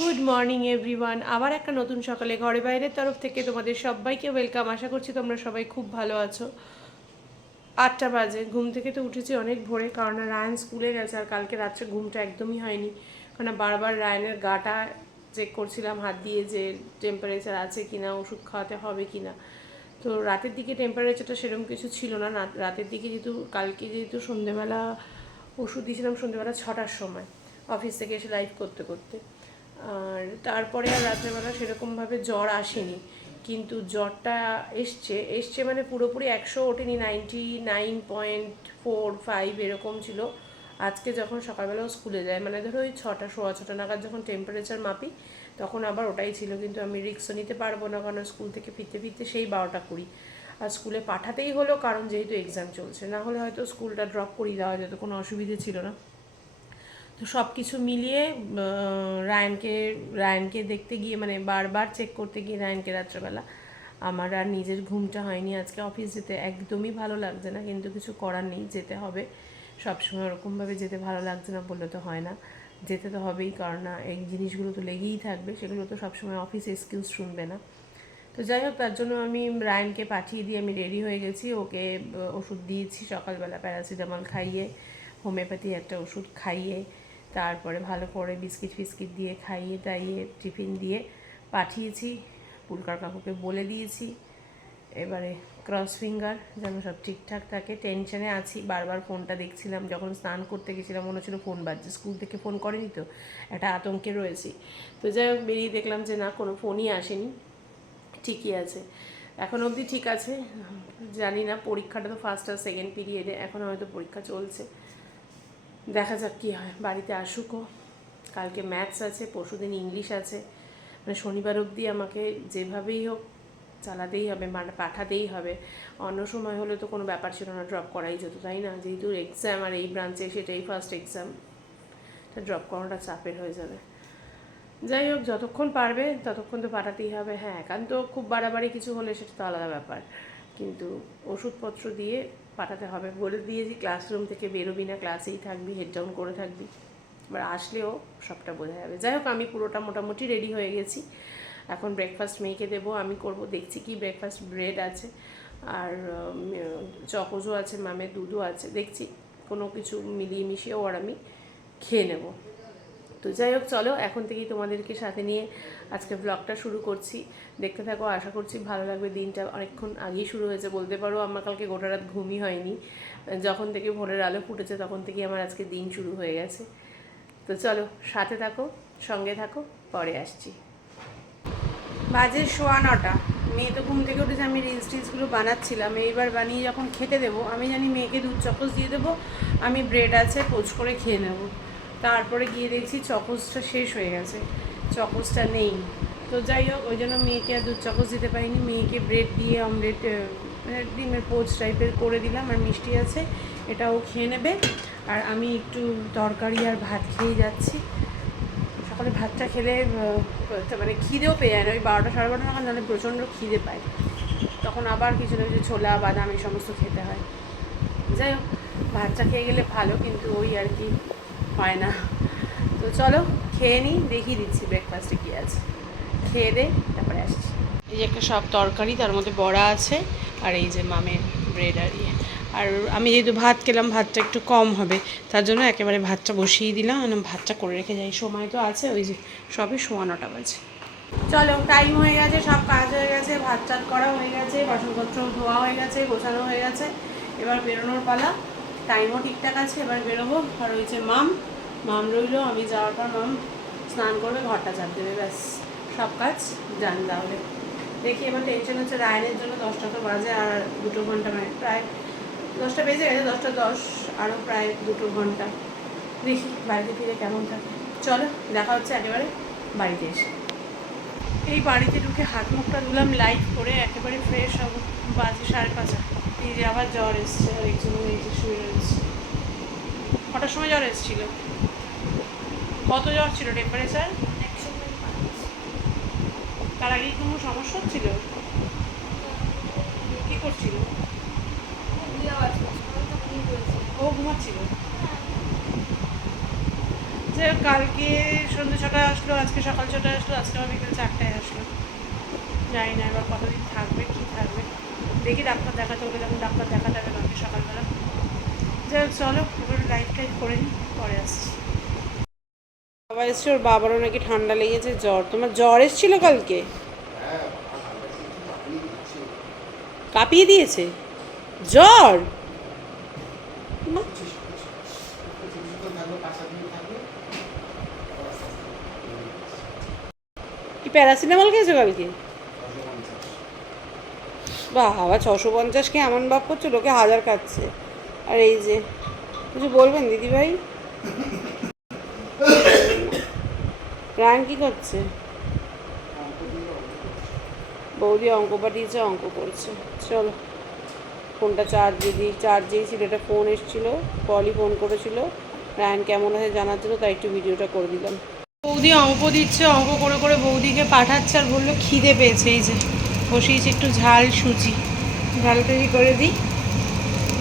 Good morning everyone আবার একটা নতুন সকালে ঘরে বাইরের তরফ থেকে তোমাদের সবাইকে ওয়েলকাম আশা করছি তোমরা সবাই খুব ভালো আছো। আটটা বাজে। ঘুম থেকে তো উঠেছি অনেক ভোরে, কারণ রায়ন স্কুলে গেছে আর কালকে রাত্রে ঘুমটা একদমই হয়নি। কারণ বারবার রায়নের গাটা চেক করছিলাম, হাত দিয়ে যে টেম্পারেচার আছে কি না ওষুধ খাওয়াতে হবে কি না তো রাতের দিকে টেম্পারেচারটা সেরকম কিছু ছিল না। রাতের দিকে যেহেতু, কালকে যেহেতু সন্ধেবেলা ওষুধ দিয়েছিলাম সন্ধেবেলা ছটার সময় অফিস থেকে এসে লাইভ করতে করতে। আর তারপরে আর রাত্রেবেলা সেরকমভাবে জ্বর আসেনি। কিন্তু জ্বরটা এসছে। এসছে মানে পুরোপুরি একশো ওঠেনি ninety nine point four five এরকম ছিল। আজকে যখন সকালবেলাও স্কুলে যায় মানে ধরো ওই ছটা, সোয়া ছটা নাগাদ যখন টেম্পারেচার মাপি, তখন আবার ওটাই ছিল। কিন্তু আমি রিক্সও নিতে পারব না, কারণ স্কুল থেকে ফিরতে ফিরতে সেই বারোটা কুড়ি। আর স্কুলে পাঠাতেই হলো, কারণ যেহেতু এক্সাম চলছে। না হলে হয়তো স্কুলটা ড্রপ করিয়ে দেওয়া যেত, কোনো অসুবিধে ছিল না। তো সব কিছু মিলিয়ে রায়নকে, রায়ানকে দেখতে গিয়ে মানে বারবার চেক করতে গিয়ে রায়নকে রাত্রেবেলা আমার আর নিজের ঘুমটা হয়নি। আজকে অফিস যেতে একদমই ভালো লাগছে না, কিন্তু কিছু করার নেই, যেতে হবে। সবসময় ওরকমভাবে যেতে ভালো লাগছে না বললে তো হয় না। যেতে তো হবেই, কারণ না এই জিনিসগুলো তো লেগেই থাকবে, সেগুলো তো সবসময় অফিস এক্সকিউজ শুনবে না। তো যাই হোক, তার জন্য আমি রায়নকে পাঠিয়ে দিয়ে আমি রেডি হয়ে গেছি। ওকে ওষুধ দিয়েছি সকালবেলা প্যারাসিটামল খাইয়ে হোমিওপ্যাথি একটা ওষুধ খাইয়ে। তারপরে ভালো করে বিস্কিট ফিস্কিট দিয়ে খাইয়ে টাইয়ে টিফিন দিয়ে পাঠিয়েছি। পুলকার কাকুকে বলে দিয়েছি। এবারে ক্রস ফিঙ্গার যেন সব ঠিকঠাক থাকে। টেনশনে আছি। বারবার ফোনটা দেখছিলাম। যখন স্নান করতে গেছিলাম, মনে হচ্ছিল ফোন বাজছে। স্কুল থেকে ফোন করেনি তো? একটা আতঙ্কে রয়েছি। তো যাই হোক, বেরিয়ে দেখলাম যে না, কোনো ফোনই আসেনি। ঠিকই আছে। এখন অবধি ঠিক আছে। জানি না, পরীক্ষাটা তো ফার্স্ট আর সেকেন্ড পিরিয়ডে এখন হয়তো পরীক্ষা চলছে। দেখা যাক কী হয়। বাড়িতে আসুকও কালকে ম্যাথস আছে, পরশুদিন ইংলিশ আছে। মানে শনিবার অবধি আমাকে যেভাবেই হোক চালাতেই হবে মানে পাঠাতেই হবে। অন্য সময় হলে তো কোনো ব্যাপার ছিল না ড্রপ করাই যেত, তাই না? যেহেতু এক্সাম আর এই ব্রাঞ্চে সেটাই ফার্স্ট এক্সাম তা ড্রপ করাটা চাপের হয়ে যাবে। যাই হোক, যতক্ষণ পারবে ততক্ষণ তো পাঠাতেই হবে। হ্যাঁ একান্ত খুব বাড়াবাড়ি কিছু হলে সেটা তো আলাদা ব্যাপার। কিন্তু ওষুধপত্র দিয়ে পাঠাতে হবে। বলে দিয়েছি ক্লাসরুম থেকে বেরোবি না ক্লাসেই থাকবি হেড ডাউন করে থাকবি। এবার আসলেও সবটা বোঝা যাবে। যাই হোক, আমি পুরোটা মোটামুটি রেডি হয়ে গেছি। এখন ব্রেকফাস্ট মেয়েকে দেবো, আমি করব, দেখছি কি ব্রেকফাস্ট ব্রেড আছে। আর চকোজও আছে মামের দুধও আছে। দেখছি কোনো কিছু মিলিয়ে মিশিয়েও আর আমি খেয়ে নেব। তো যাই হোক, চলো, এখন থেকেই তোমাদেরকে সাথে নিয়ে আজকে ব্লগটা শুরু করছি। দেখতে থাকো, আশা করছি ভালো লাগবে। দিনটা অনেকক্ষণ আগেই শুরু হয়েছে। বলতে পারো, আমার কালকে গোটা রাত ঘুমই হয়নি। যখন থেকে ভোরের আলো ফুটেছে, তখন থেকেই আমার আজকে দিন শুরু হয়ে গেছে। তো চলো, সাথে থাকো, সঙ্গে থাকো, পরে আসছি। বাজে শোয়া নটা। মেয়ে তো ঘুম থেকে উঠেছে, আমি রিলস টিলসগুলো বানাচ্ছিলাম। এইবার বানিয়ে যখন খেতে দেবো, আমি জানি মেয়েকে দুধ চকোস দিয়ে দেবো, আমি ব্রেড আছে, পোচ করে খেয়ে নেব। তারপরে গিয়ে দেখছি চকোসটা শেষ হয়ে গেছে। চকোসটা নেই। তো যাই হোক, ওই জন্য মেয়েকে আর দুধ চকোস দিতে পারিনি। মেয়েকে ব্রেড দিয়ে অমলেট মানে ডিমের পোচ টাইপের করে দিলাম আর মিষ্টি আছে এটাও খেয়ে নেবে। আর আমি একটু তরকারি আর ভাত খেয়ে যাচ্ছি। সকালে ভাতটা খেলে মানে খিদেও পেয়ে যায় না। ওই বারোটা সাড়ে বারোটা নাগাদ নাহলে প্রচণ্ড খিদে পায়। তখন আবার কিছু না কিছু ছোলা, বাদাম এই সমস্ত খেতে হয়। যাই হোক, ভাতটা খেয়ে গেলে ভালো, কিন্তু ওই আর কি হয় না। তো চলো খেয়ে নিই দেখিয়ে দিচ্ছি ব্রেকফাস্টে কী আছে। খেয়ে দে তারপরে আসছি। এই যে একটা সব তরকারি তার মধ্যে বড়া আছে আর এই যে মামের ব্রেড আর ইয়ে। আর আমি যেহেতু ভাত খেলাম ভাতটা একটু কম হবে তার জন্য একেবারে ভাতটা বসিয়ে দিলাম মানে ভাতটা করে রেখে যাই। সময় তো আছে ওই যে সবে সোয়া নটা বাজে। চলো টাইম হয়ে গেছে সব কাজ হয়ে গেছে ভাত টাত করা হয়ে গেছে বাসনপত্র ধোয়া হয়ে গেছে গোছানো হয়ে গেছে। এবার বেরোনোর পালা টাইমও ঠিকঠাক আছে এবার বেরোবো। আর ওই যে মাম মাম রইল, আমি যাওয়ার পর মাম স্নান করবে, ঘরটা চাপ দেবে, ব্যাস। সব কাজ জান তাহলে। দেখি এবার টেনশন হচ্ছে, রায়নের জন্য দশটা তো বাজে আর দুটো ঘণ্টা মানে প্রায় দশটা বেজে গেছে, দশটা দশ, আরও প্রায় দুটো ঘণ্টা। দেখি বাড়িতে ফিরে কেমন থাকে। চলো, দেখা হচ্ছে একেবারে বাড়িতে এসে। এই বাড়িতে ঢুকে হাত মুখটা ধুলাম লাইট করে একেবারে ফ্রেশ হব। বাজে সাড়ে পাঁচটা। এই যে আবার জ্বর এসছে, আর একজন এই যে শুয়ে রয়েছে। কটার সময় জ্বর এসেছিল? কত জ্বর ছিল টেম্পারেচার তার আগে কোনো সমস্যা হচ্ছিল? কি করছিল? ও ঘুমাচ্ছিল? যে কালকে সন্ধ্যে ছটায় আসলো, আজকে সকাল ছটায় আসলো, আজকে আবার বিকেল চারটায় আসলো। জানি না এবার কতদিন থাকবে, কি থাকবে। দেখি ডাক্তার দেখাতে হলে তখন ডাক্তার দেখাতে হবে কালকে সকালবেলা। যাই হোক, চলো, এবার লাইফ টাইফ করে নিই, পরে আসছি। বাবা এসছে, ওর বাবারও নাকি ঠান্ডা লেগেছে, জ্বর। তোমার জ্বর এসেছিল কালকে? কাঁপিয়ে দিয়েছে? জ্বর? কি প্যারাসিটামল খেয়েছো কালকে? বাবা, ছশো পঞ্চাশকে এমন ভাব করছ, লোকে হাজার খাচ্ছে। আর এই যে, কিছু বলবেন দিদিভাই? রায়ন কি করছে? বৌদি অঙ্ক পাঠিয়েছে, অঙ্ক করছে। চলো, ফোনটা চার্জ দিই। চার্জেই ছিল এটা ফোন এসেছিল কলই ফোন করেছিল। রায়ন কেমন আছে জানার জন্য তাই একটু ভিডিওটা করে দিলাম। বৌদি অঙ্ক দিচ্ছে, অঙ্ক করে করে বৌদিকে পাঠাচ্ছে আর বলল খিদে পেয়েছে, এই যে বসিয়েছি একটু ঝাল সুজি। ঝাল সুজি করে দিই।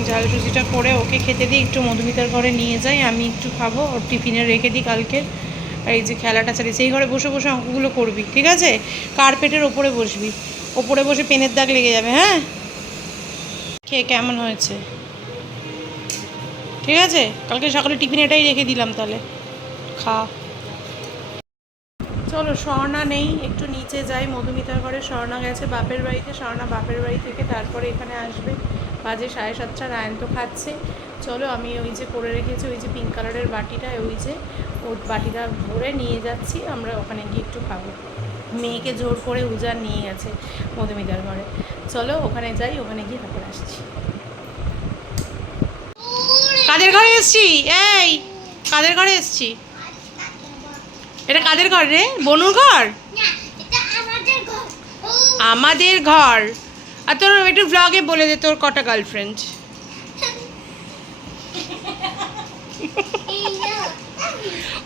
ঝাল সুজিটা করে ওকে খেতে দিই, একটু মধুমিতার ঘরে নিয়ে যাই, আমি একটু খাব, ওর টিফিনে রেখে দিই কালকে। এই যে খেলাটা চালিয়েছে এই ঘরে বসে বসে অঙ্কগুলো করবি, ঠিক আছে? কার্পেটের ওপরে বসবি। ওপরে বসে পেনের দাগ লেগে যাবে হ্যাঁ? খেয়ে কেমন হয়েছে? ঠিক আছে? কালকে সকালে টিফিন এটাই রেখে দিলাম তাহলে। খা। চলো, স্বর্ণা নেই, একটু নিচে যাই। মধুমিতার ঘরে স্বর্ণা গেছে বাপের বাড়িতে। স্বর্ণা বাপের বাড়ি থেকে তারপরে এখানে আসবে। বাজে সাড়ে সাতটা রায়ন তো খাচ্ছে। চলো, আমি ওই যে করে রেখেছি, ওই যে পিঙ্ক কালারের বাটিটা, ওই যে ওর বাটিটা ভরে নিয়ে যাচ্ছি, আমরা ওখানে গিয়ে একটু খাব। মেয়েকে জোর করে উজার নিয়ে গেছে মধুমিতার ঘরে। চলো ওখানে যাই, ওখানে গিয়ে তারপরে আসছি। কাদের ঘরে এসছি? এই, কাদের ঘরে এসছি? এটা কাদের ঘর রে? বনুর ঘর? আমাদের ঘর। আর তোর একটু ব্লগে বলে দে, তোর কটা গার্লফ্রেন্ড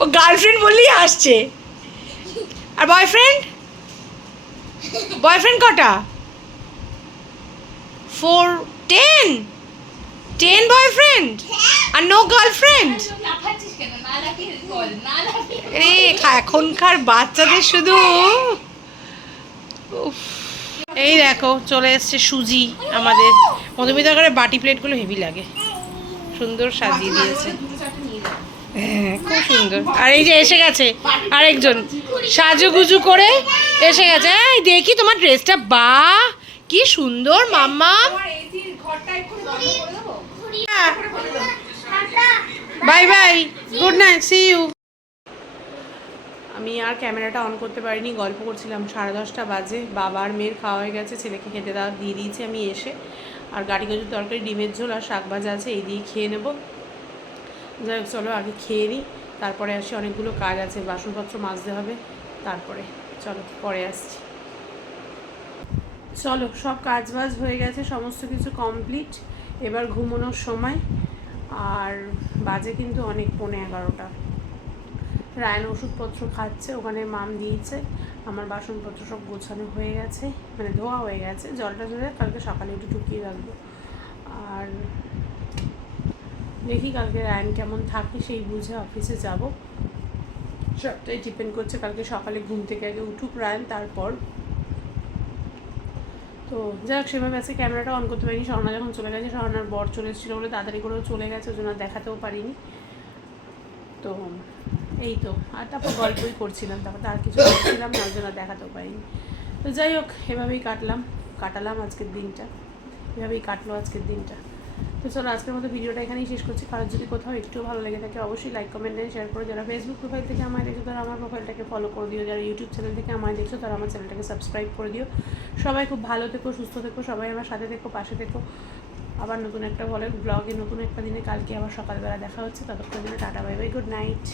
ও গার্লফ্রেন্ড বললেই আসছে আর বয়ফ্রেন্ড বয়ফ্রেন্ড কটা? ফোর টেন টেন বয়ফ্রেন্ড আর নো গার্লফ্রেন্ড এখনকার বাচ্চাদের শুধু। এই দেখো, চলে এসছে সুজি আমাদের। মধুমিতা করে বাটি প্লেটগুলো হেভি লাগে। সুন্দর সাজিয়ে দিয়েছে। খুব সুন্দর। আর এই যে এসে গেছে আরেকজন। সাজুগুজু করে এসে গেছে। এই দেখি তোমার ড্রেসটা, বা, কি সুন্দর, মাম্মা। Bye bye, good night, see you. আমি আর ক্যামেরাটা অন করতে পারিনি, গল্প করছিলাম। সাড়ে দশটা বাজে, বাবার মেয়ের খাওয়া হয়ে গেছে, ছেলেকে খেতে দেওয়া দিয়ে দিয়েছি আমি এসে। আর গাড়ি কচুর তরকারি, ডিমের ঝোল আর শাক ভাজা আছে, এই দিয়ে খেয়ে নেব। যাই হোক, চলো আগে খেয়ে নিই। তারপরে আসি, অনেকগুলো কাজ আছে, বাসনপত্র মাজতে হবে। তারপরে চলো, পরে আসছি। চলো, সব কাজ বাজ হয়ে গেছে, সমস্ত কিছু কমপ্লিট এবার ঘুমানোর সময়, আর বাজে কিন্তু অনেক, পৌনে এগারোটা। রায়ন ওষুধপত্র খাচ্ছে, ওখানে মাম দিয়েছে। আমার বাসনপত্র সব গোছানো হয়ে গেছে মানে ধোয়া হয়ে গেছে। জলটা ধরে কালকে সকালে একটু টুকিয়ে রাখব। আর দেখি কালকে রায়ন কেমন থাকে সেই বুঝে অফিসে যাব। সবটাই ডিপেন্ড করছে কালকে সকালে ঘুম থেকে আগে উঠুক রায়ন তারপর। তো যাই হোক সেভাবে আজকে ক্যামেরাটা অন করতে পারিনি। স্বর্ণা যখন চলে গেছে স্বর্ণার বর চলে এসেছিল বলে তাড়াতাড়ি করেও চলে গেছে ওই জন্য আর দেখাতেও পারিনি। তো এই তো আর তারপর গল্পই করছিলাম তারপর তার কিছু করছিলাম না ওই জন্য দেখাতেও পারিনি। তো যাই হোক এভাবেই কাটলাম কাটালাম আজকের দিনটা। এভাবেই কাটলো আজকের দিনটা। তো চলো, আজকের মতো ভিডিওটা এখানেই শেষ করছি। কারোর যদি কোথাও একটু ভালো লেগে থাকে, অবশ্যই লাইক কমেন্ট দেন শেয়ার করো যারা ফেসবুক প্রোফাইল থেকে আমায় দেখছ, তারা আমার প্রোফাইলটাকে ফলো করে দিও। যারা ইউটিউব চ্যানেল থেকে আমায় দেখছ, তারা আমার চ্যানেলটাকে সাবস্ক্রাইব করে দিও। সবাই খুব ভালো থেকো, সুস্থ থেকো, সবাই আমার সাথে থেকো, পাশে থেকো। আবার নতুন একটা বলে ব্লগে নতুন একটা দিনে কালকে আবার সকালবেলা দেখা হচ্ছে। ততক্ষণ দিনে tata bye bye good night